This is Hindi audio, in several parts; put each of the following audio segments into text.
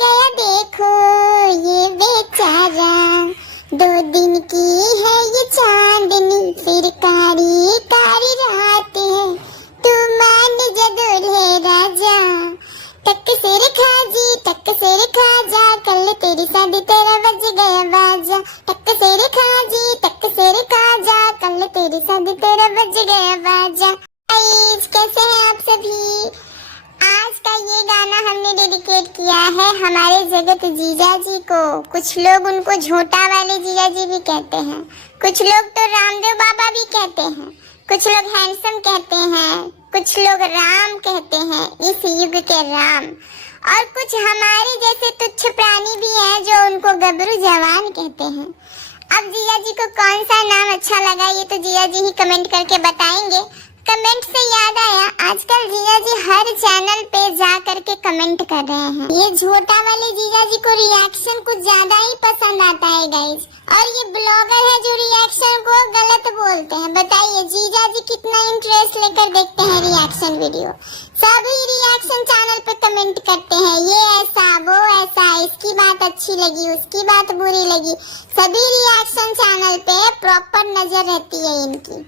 गया देखो ये बेचारा, 2 दिन की है ये चांदनी फिर कारी कारी रात है, तू मान जा दूल्हे राजा। टक सिर खाजी टक सिर खाजा, कल तेरी शादी तेरा बज गया बाजा। टक सिर खाजी टक सिर खाजा, कल तेरी शादी तेरा बज गया बाजा। कैसे हैं आप सभी? आज का ये गाना हमने डेडिकेट किया है हमारे जगत जीजा जी को। कुछ लोग उनको झोटा वाले जीजा जी भी कहते हैं, कुछ लोग तो रामदेव बाबा भी कहते हैं, कुछ लोग हैंडसम कहते हैं, कुछ लोग राम कहते हैं, इस युग के राम। और कुछ हमारे जैसे तुच्छ प्राणी भी हैं जो उनको गबरू जवान कहते हैं। अब जीजा जी को कौन सा नाम अच्छा लगा ये तो जीजा जी ही कमेंट करके बताएंगे। कमेंट से याद आया, आजकल जीजा जी हर चैनल पे जा करके कमेंट कर रहे हैं। ये झोटा वाले जीजा जी को रिएक्शन कुछ ज्यादा ही पसंद आता है गाइस, और ये ब्लॉगर है जो रिएक्शन को गलत बोलते हैं। बताइए जीजा जी कितना इंटरेस्ट लेकर देखते हैं रिएक्शन वीडियो। सभी रिएक्शन चैनल पे कमेंट करते हैं, ये ऐसा वो ऐसा, इसकी बात अच्छी लगी उसकी बात बुरी लगी। सभी रिएक्शन चैनल पे प्रॉपर नजर रहती है इनकी।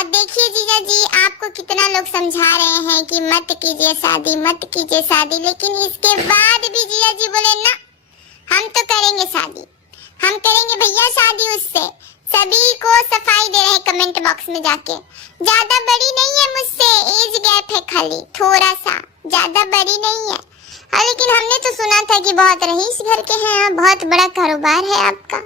अब देखिए जीजा जी आपको कितना लोग समझा रहे हैं कि मत कीजिए शादी मत कीजिए शादी, लेकिन इसके बाद भी जीजा जी बोले ना हम तो करेंगे शादी, हम करेंगे भैया शादी उससे। सभी को सफाई दे रहे हैं कमेंट बॉक्स में जाके। ज्यादा बड़ी नहीं है मुझसे, एज गैप है खाली थोड़ा सा, ज्यादा बड़ी नहीं है। हाँ लेकिन हमने तो सुना था कि बहुत रईस घर के हैं, बहुत बड़ा कारोबार है आपका।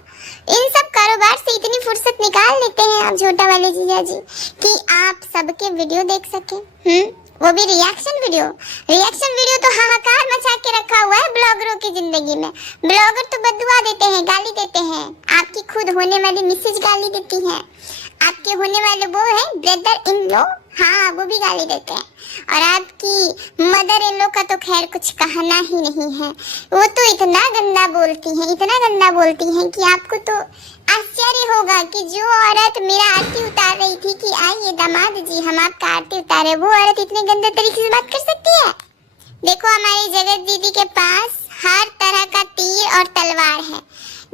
इन सब कारोबार से इतनी फुर्सत निकाल लेते हैं आप झोटा वाले जीजा जी कि आप सबके वीडियो देख सके। वो भी रिएक्शन वीडियो। रिएक्शन वीडियो तो हाहाकार मचा के रखा हुआ है ब्लॉगरों की जिंदगी में। ब्लॉगर तो बददुआ देते हैं, गाली देते हैं। आपकी खुद होने वाली मिसेज गाली देती है, आपके होने वाले वो है ब्रदर इन लो, हाँ वो भी गाली देते हैं। और आपकी मदर इन लो का तो खैर कुछ कहना ही नहीं है, वो तो इतना गंदा बोलती हैं, इतना गंदा बोलती हैं कि आपको तो आश्चर्य होगा कि जो औरत मेरा आरती उतार रही थी कि आइए दामाद जी हम आपका आरती उतारे, वो औरत इतने गंदे तरीके से बात कर सकती है। देखो हमारी जगत दीदी के पास हर तरह का तीर और तलवार है,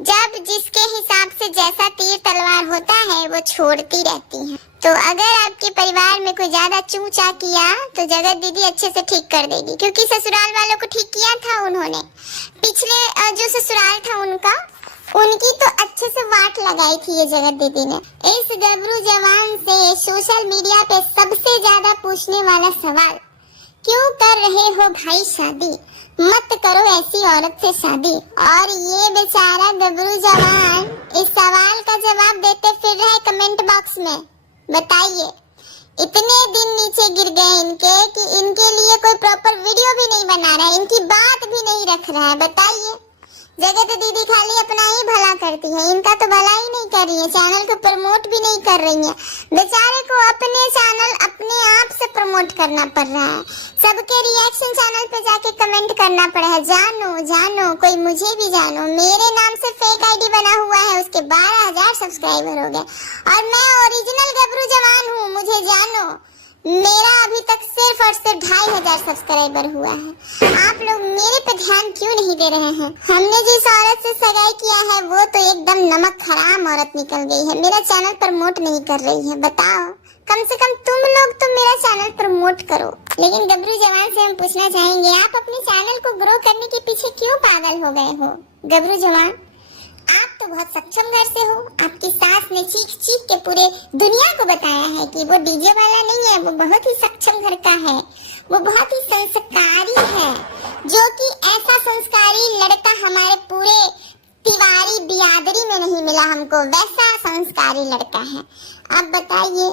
जब जिसके हिसाब से जैसा तीर तलवार होता है वो छोड़ती रहती है। तो अगर आपके परिवार में कोई ज्यादा चूचा किया तो जगत दीदी अच्छे से ठीक कर देगी, क्योंकि ससुराल वालों को ठीक किया था उन्होंने। पिछले जो ससुराल था उनकी तो अच्छे से वाट लगाई थी ये जगत दीदी ने। इस गबरू जवान से सोशल मीडिया पे सबसे ज्यादा पूछने वाला सवाल, क्यों कर रहे हो भाई शादी, मत करो ऐसी औरत से शादी। और ये बेचारा गबरू जवान इस सवाल का जवाब देते फिर रहे कमेंट बॉक्स में। बताइए इतने दिन नीचे गिर गए इनके कि इनके लिए कोई प्रॉपर वीडियो भी नहीं बना रहा है, इनकी बात भी नहीं रख रहा है। बताइए जगत दीदी खाली अपना ही भला करती है, इनका तो भला ही नहीं कर रही है, चैनल को प्रमोट भी नहीं कर रही है। बेचारे को अपने चैनल अपने आप से प्रमोट करना पड़ रहा है, सबके रिएक्शन चैनल पे जाके कमेंट करना पड़ा है, जानो जानो कोई मुझे भी जानो। मेरे नाम से फेक आईडी बना हुआ है, उसके 12,000 सब्सक्राइबर हो गए और मैं ओरिजिनल गबरू जवान हूँ, मुझे जानो। मेरा अभी तक सिर्फ और सिर्फ 2,500 सब्सक्राइबर हुआ है। आप लोग मेरे पे ध्यान क्यों नहीं दे रहे हैं? हमने जिस औरत से सगाई किया है वो तो एकदम नमक हराम औरत निकल गई है, मेरा चैनल प्रमोट नहीं कर रही है। बताओ कम से कम तुम लोग तो मेरा चैनल प्रमोट करो। लेकिन गबरू जवान से हम पूछना चाहेंगे, आप अपने चैनल को ग्रो करने के पीछे क्यों पागल हो गए हो? गबरू जवान आप तो बहुत सक्षम घर से हो, आपकी सास ने चीख चीख के पूरे दुनिया को बताया है कि वो डीजे वाला नहीं है, वो बहुत ही सक्षम घर का है, वो बहुत ही संस्कारी है, जो कि ऐसा संस्कारी लड़का हमारे पूरे तिवारी बियादरी में नहीं मिला हमको, वैसा संस्कारी लड़का है। अब बताइए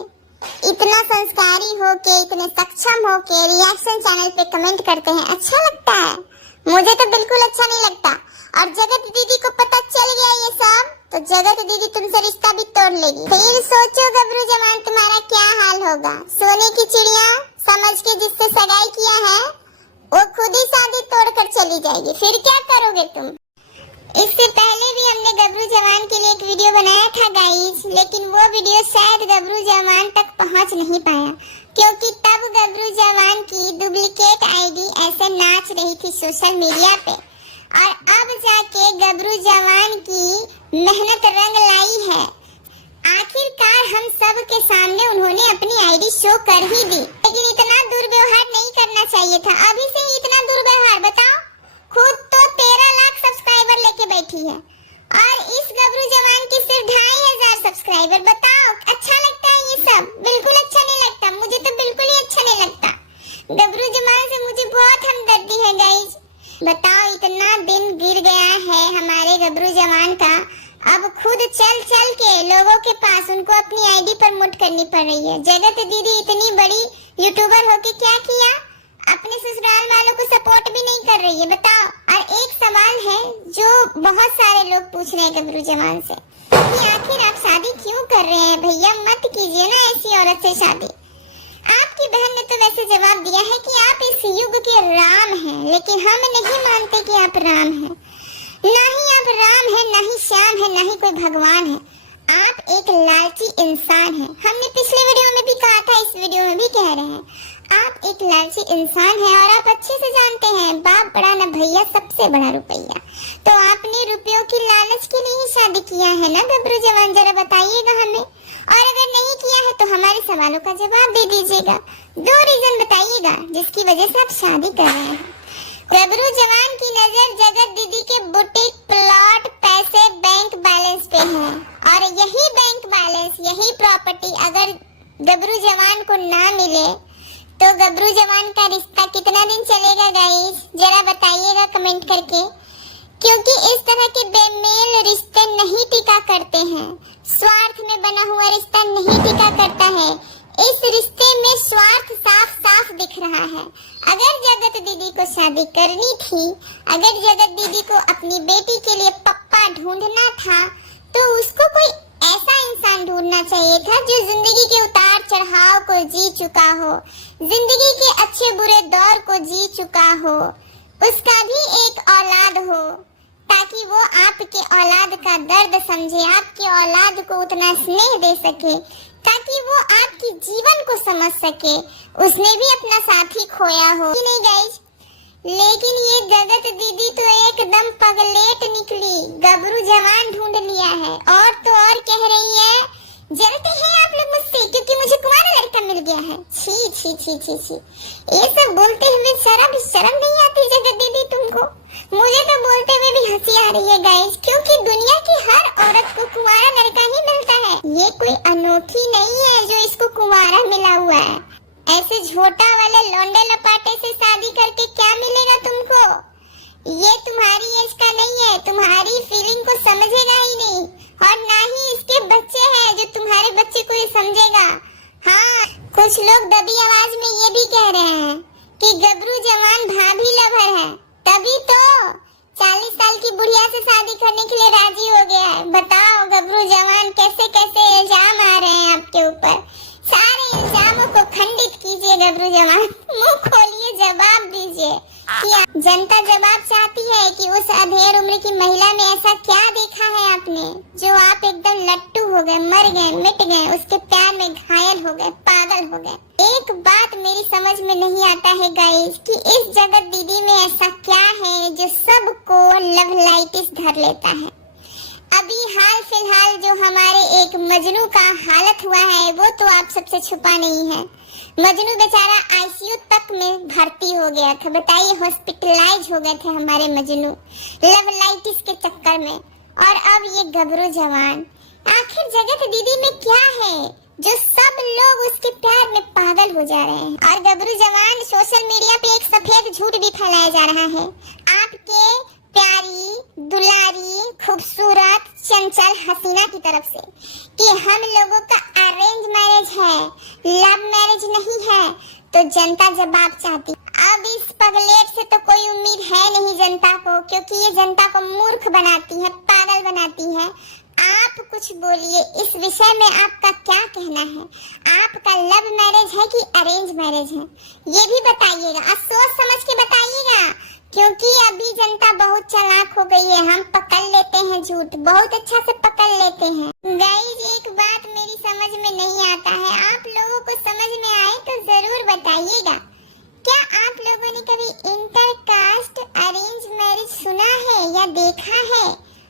इतना संस्कारी हो के इतने सक्षम हो के रिएक्शन चैनल पे कमेंट करते हैं, अच्छा लगता है? मुझे तो बिल्कुल अच्छा नहीं लगता। और जगत दीदी को पता चल गया ये सब तो जगत दीदी तुमसे रिश्ता भी तोड़ लेगी। फिर सोचो गबरू जवान तुम्हारा क्या हाल होगा। सोने की चिड़िया समझ के जिससे सगाई किया है वो खुद ही शादी तोड़कर चली जाएगी, फिर क्या करोगे तुम? इससे पहले भी हमने गबरू जवान के लिए एक वीडियो बनाया था गाइस, लेकिन वो वीडियो शायद गबरू जवान तक पहुंच नहीं पाया, क्योंकि तब गबरू जवान की डुप्लीकेट आईडी ऐसे नाच रही थी सोशल मीडिया पे जाके गबरू जवान की मेहनत रंग लाई है। आखिरकार हम सब के सामने उन्होंने अपनी आईडी शो कर ही दी, लेकिन इतना दुर्व्यवहार नहीं करना चाहिए था। अभी से ही इतना दुर्व्यवहार, बताओ। खुद तो 13 लाख सब्सक्राइबर लेके बैठी है और इस गबरू जवान की सिर्फ 2500 सब्सक्राइबर। बताओ, अच्छा लगता है ये सब? बिल्कुल अच्छा नहीं लगता, मुझे तो बिल्कुल ही अच्छा नहीं लगता। गबरू जवान से मुझे बहुत हमदर्दी है गाइस। बताओ, इतना दिन गिर गया है हमारे गबरू जवान का, अब खुद चल चल के लोगों के पास उनको अपनी आईडी प्रमोट करनी पड़ रही है। जगत दीदी इतनी बड़ी यूट्यूबर होके क्या किया? अपने ससुराल वालों को सपोर्ट भी नहीं कर रही है, बताओ। और एक सवाल है जो बहुत सारे लोग पूछ रहे हैं गबरू जवान से कि आखिर आप शादी क्यों कर रहे हैं? भैया मत कीजिए ना ऐसी औरत से शादी। आपकी बहन ने तो वैसे जवाब दिया है कि आप इस युग के राम हैं, लेकिन हम नहीं मानते कि आप राम हैं। ना ही आप राम हैं, ना ही श्याम है, ना ही कोई भगवान है। आप एक लालची इंसान हैं। हमने पिछले वीडियो में भी कहा था, इस वीडियो में भी कह रहे हैं, आप एक लालची इंसान हैं और आप अच्छे से जानते हैं बाप बड़ा न भैया, सबसे बड़ा रुपया। तो आपने रुपयों की लालच के लिए ही शादी किया है ना गबरू जवान? जरा बताइएगा हमें, और अगर नहीं किया है तो हमारे सवालों का जवाब दे दीजिएगा। 2 रीजन बताइएगा जिसकी वजह से आप शादी कर रहे हैं। गबरू जवान की नजर जगत दीदी के बुटीक, प्लॉट, पैसे, बैंक बैलेंस पे है, और यही बैंक बैलेंस, यही प्रॉपर्टी अगर गबरू जवान को ना मिले तो गबरू जवान का रिश्ता कितना दिन चलेगा गाइस? जरा बताइएगा कमेंट करके, क्योंकि इस तरह के बेमेल रिश्ते नहीं टिका करते हैं। स्वार्थ में बना हुआ रिश्ता नहीं टिका करता है। इस रिश्ते में स्वार्थ साफ साफ दिख रहा है। अगर जगत दीदी को शादी करनी थी, अगर जगत दीदी को अपनी बेटी के लिए पप्पा ढूंढना था, तो उसको कोई ऐसा इंसान ढूंढना चाहिए था जो जिंदगी के उतार चढ़ाव को जी चुका हो, जिंदगी के अच्छे बुरे दौर को जी चुका हो, उसका भी एक औलाद हो, ताकि वो आपके औलाद का दर्द समझे, आपके औलाद को उतना स्नेह दे सके, ताकि वो आपके जीवन को समझ सके। उसने भी अपना साथी खोया हो कि नहीं गाइस? लेकिन ये जगत दीदी तो एकदम पगलेट निकली, गबरू जवान ढूंढ लिया है। और तो और कह रही है, जलते हैं आप लोग मुझसे क्योंकि मुझे कुंवारा लड़का मिल गया है। छी छी छी छी छी, ये सब बोलते हुए शर्म नहीं आती जगत दीदी तुमको? मुझे तो बोलते हुए भी हंसी आ रही है गाइस, क्योंकि दुनिया की हर औरत को कुंवारा लड़का ही मिलता है। ये कोई अनोखी नहीं है जो इसको कुंवारा मिला हुआ है। ऐसे झोटा वाले लौंडे लपाटे से शादी करके क्या मिलेगा तुमको? ये तुम्हारी एज का नहीं है, तुम्हारी फीलिंग को समझेगा ही नहीं, और ना ही इसके बच्चे हैं जो तुम्हारे बच्चे को ये समझेगा। हाँ, कुछ लोग दबी आवाज में ये भी कह रहे हैं कि गबरू जवान भाभी लवर है, तभी तो 40 साल की बुढ़िया से शादी करने के लिए राजी हो गया है। बताओ गबरू जवान, कैसे कैसे इल्जाम आ रहे हैं आपके ऊपर। सारे इल्जामों को खंडित कीजिए गबरू जवान, मुंह खोलिए, जवाब दीजिए कि जनता जवाब चाहती है कि उस अधेड़ उम्र की महिला में ऐसा क्या देखा है आपने जो आप एकदम लट्टू हो गए, मर गए, मिट गए, उसके प्यार में घायल हो गए, पागल हो गए। एक बात मेरी समझ में नहीं आता है गाइस कि इस जगत दीदी में ऐसा क्या है जो सबको लवलाइटिस धर लेता है। अभी हाल फिलहाल जो हमारे एक मजनू का हालत हुआ है वो तो आप सबसे छुपा नहीं है। मजनू बेचारा आईसीयू तक में भर्ती हो गया था। बताइए, हॉस्पिटलाइज हो गए थे हमारे मजनू लवलाइटिस के चक्कर में। और अब ये गबरू जवान, आखिर जगत दीदी में क्या है जो सब लोग उसके प्यार में पागल हो जा रहे हैं? और गबरू जवान, सोशल मीडिया पे एक सफेद झूठ भी फैलाया जा रहा है आपके प्यारी, दुलारी, खूबसूरत, चंचल हसीना की तरफ से कि हम लोगों का अरेंज मैरिज है, लव मैरिज नहीं है। तो जनता जवाब चाहती। अब इस पगलेट से तो कोई उम्मीद है नहीं जनता को, क्योंकि ये जनता को मूर्ख बनाती है, पागल बनाती है। आप कुछ बोलिए, इस विषय में आपका क्या कहना है? आपका लव मैरिज है कि अरेंज मैरिज है, ये भी बताइएगा, और सोच समझ के बताइएगा, क्योंकि अभी जनता बहुत चालाक हो गई है। हम पकड़ लेते हैं झूठ, बहुत अच्छा से पकड़ लेते हैं। गाइस, एक बात मेरी समझ में नहीं आता है, आप लोगों को समझ में आए तो जरूर बताइएगा। क्या आप लोगों ने कभी इंटर कास्ट अरेंज मैरिज सुना है या क्या देखा है?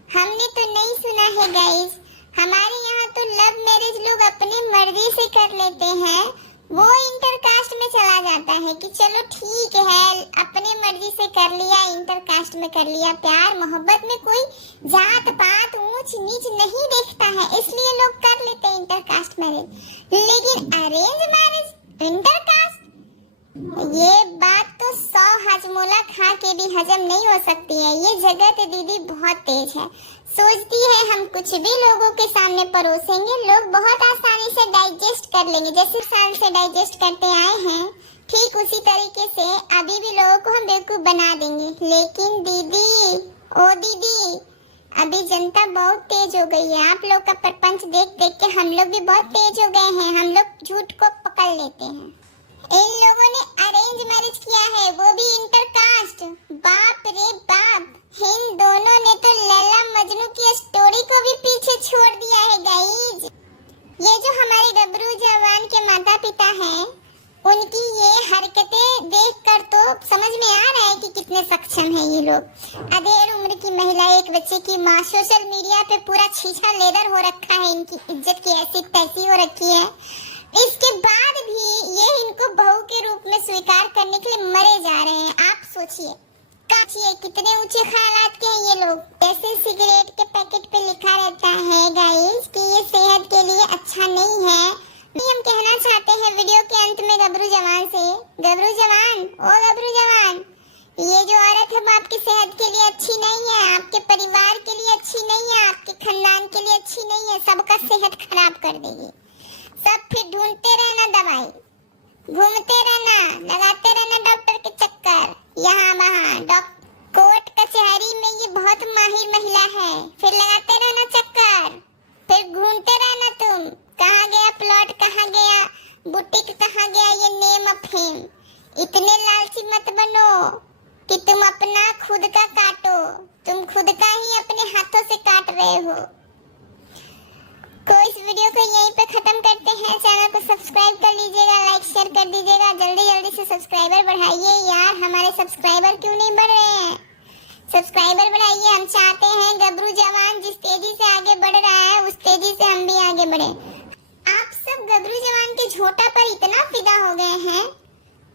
हमने तो नहीं सुना है गाइस। हमारे यहाँ तो लव मैरिज लोग अपनी मर्जी से कर लेते हैं, वो इंटरकास्ट में चला जाता है कि चलो ठीक है अपनी मर्जी से कर लिया, इंटरकास्ट में कर लिया। प्यार मोहब्बत में कोई जात पात ऊंच नीच नहीं देखता है, इसलिए लोग कर लेते हैं इंटरकास्ट मैरिज। लेकिन अरेंज मैरिज इंटरकास्ट, ये बात तो 100 हजमोला खा के भी हजम नहीं हो सकती है। ये जगत दीदी बहुत तेज है, सोचती है हम कुछ भी लोगों के सामने परोसेंगे, लोग बहुत आसानी से डाइजेस्ट कर लेंगे। जैसे साल से डाइजेस्ट करते आए हैं, ठीक उसी तरीके से अभी भी लोगों को हम बेवकूफ बना देंगे। लेकिन दीदी, ओ दीदी, अभी जनता बहुत तेज हो गई है। आप लोग का प्रपंच देख देख के हम लोग भी बहुत तेज हो गए हैं, हम लोग झूठ को पकड़ लेते हैं। इन लोगों ने अरेंज मैरिज किया है, वो भी इंटरकास्ट। बाप रे बाप, इन दोनों ने तो लैला मजनू की स्टोरी को भी पीछे छोड़ दिया है गाइस। ये जो हमारे गबरू जवान के माता पिता हैं, उनकी ये हरकतें देखकर तो समझ में आ रहा है कि कितने सक्षम हैं ये लोग। अधेड़ उम्र की महिला, एक बच्चे की माँ, सोशल मीडिया पे पूरा छीछा लेदर हो रखा है, इनकी इज्जत की ऐसी तैसी हो रखी है। इसके बाद भी ये इनको बहू के रूप में स्वीकार करने के लिए मरे जा रहे हैं। आप सोचिए कितने ऊंचे ख्यालात के हैं ये लोग। जैसे सिगरेट के पैकेट पे लिखा रहता है गाइस कि ये सेहत के लिए अच्छा नहीं है। हम कहना चाहते हैं वीडियो के अंत में गबरू जवान से, गबरू जवान, ओ गबरू जवान, ये जो औरत है वो आपकी सेहत के लिए अच्छी नहीं है, आपके परिवार के लिए अच्छी नहीं है, आपके खानदान के लिए अच्छी नहीं है, सबका सेहत खराब कर देगी। सब फिर ढूंढते रहना दवाई, घूमते रहना, लगाते रहना डॉक्टर के चक्कर, यहाँ वहाँ कोर्ट कचहरी में ये बहुत माहिर महिला है। फिर लगाते रहना चक्कर, फिर घूमते रहना तुम, कहाँ गया प्लॉट, कहाँ गया बुटीक, कहाँ गया ये नेम ऑफ फेम। इतने लालची मत बनो कि तुम अपना खुद का काटो, तुम खुद का ही अपने हाथों से काट रहे हो। तो इस वीडियो को यहीं पे खत्म करते हैं। चैनल को सब्सक्राइब कर लीजिएगा, लाइक शेयर कर दीजिएगा, जल्दी जल्दी से सब्सक्राइबर बढ़ाइए यार। हमारे सब्सक्राइबर क्यों नहीं बढ़ रहे हैं? सब्सक्राइबर बढ़ाइए। हम चाहते हैं गबरू जवान जिस तेजी से आगे बढ़ रहा है उस तेजी से हम भी आगे बढ़े। आप सब गबरू जवान के झोटा पर इतना फिदा हो गए हैं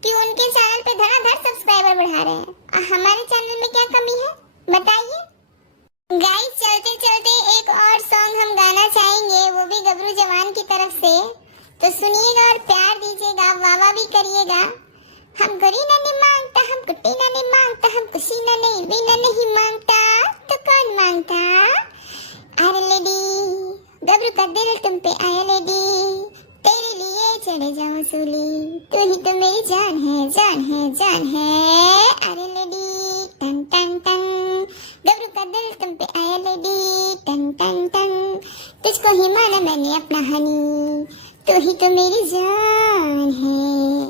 कि उनके चैनल पे धड़ाधड़ सब्सक्राइबर बढ़ा रहे हैं। हमारे चैनल में क्या कमी है बताइए गाइस। चलते चलते एक और सॉन्ग हम गाना चाहेंगे, वो भी गबरू जवान की तरफ से, तो सुनिएगा और प्यार दीजिएगा, वाह भी करिएगा। हम गोरी ना नहीं मांगता, हम कुट्टी ना नहीं मांगता, हम खुशी ना नहीं बिना नहीं मांगता, तो कौन मांगता? अरे लेडी, गबरू का दिल तुम पे आया लेडी, तेरे लिए चढ़े जाऊं सूली, तू ही तो मेरी जान है, जान है, जान है। अरे लेडी, टन टन टन, गबरू का दिल तुम पे आया लेडी, टन टन टन, तुझको ही माना मैंने अपना हनी, तू ही तो मेरी जान है।